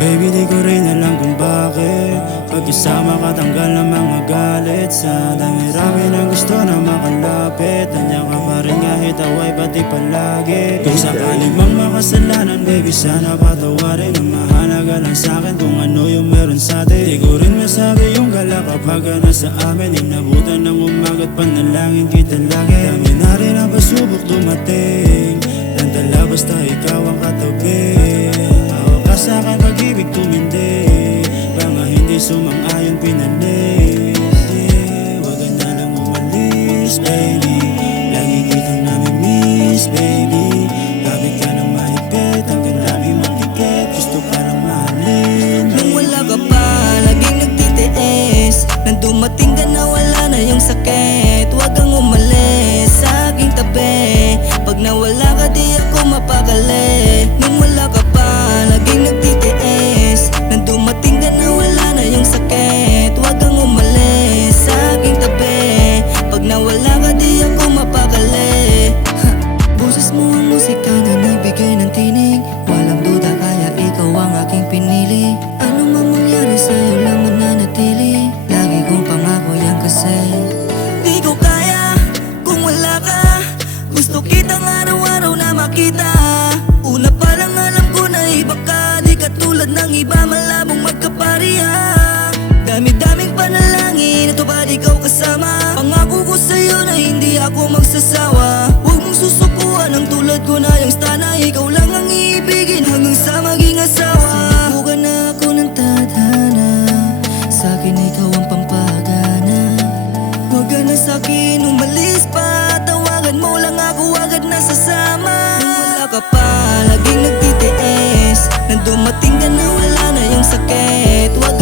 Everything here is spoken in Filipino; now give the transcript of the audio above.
Baby, di ko rin alam kung bakit pagkasama ka tanggal ng mga galit. Sa dami-rami ng gusto na makalapit, nandiyan ka pa rin kahit away pati palagi. Kung sakali mang makasalanan, baby, sana patawarin. Ang mahalaga lang sa'kin kung ano yung meron sa'tin. Di ko rin masabi yung gala kapag nasa amin. Inabutan ng umaga't panalangin kita lagi. Dami na rin ang pasubok dumating, nandala basta ikaw ang katabi. Sa'kin pag-ibig tumindi, baka hindi sumang-ayon pinalis. Wag ka na lang umalis, baby, lagi kitang nami-miss, baby. Kapit ka na mahigpit, hanggang labi magdikit, gusto ka lang mahalin, baby. Nung wala ka pa, laging nagtitiis, nang dumating ka na wala na yung sakit. Wag kang umalis sa aking tabi, pag nawala ka di ako mapakali. Nung wala ka pa, laging nagtitiis, nang dumating ka na wala na yung sakit. Wag kang umalis sa aking tabi, pag nawala ka di ako mapakali. Boses mo ang musika na nagbigay ng tinig, walang duda kaya ikaw ang aking pinili. Ano man mangyari sa'yo lang mananatili, lagi kong pangako yan kasi di ko kaya kung wala ka. Gusto kitang araw-araw na makita. Una pa lang alam ko na iba ka, di katulad ng iba malabong magkapariha. Dami-daming panalangin, ito ba ikaw kasama? Pangako ko sa'yo na hindi ako magsasawa. Huwag mong susukuan ang tulad ko na yung sana. Ikaw lang ang iibigin hanggang sa maging asawa. Sinubukan na ako ng tadhana, sa'kin ikaw ang pampagana. Huwag ka na sa'kin umalis pa, tawagan mo lang ako agad na sasama. Nung wala ka pa, laging nagtitiis, nang dumating ka na wala na yung sakit. Huwag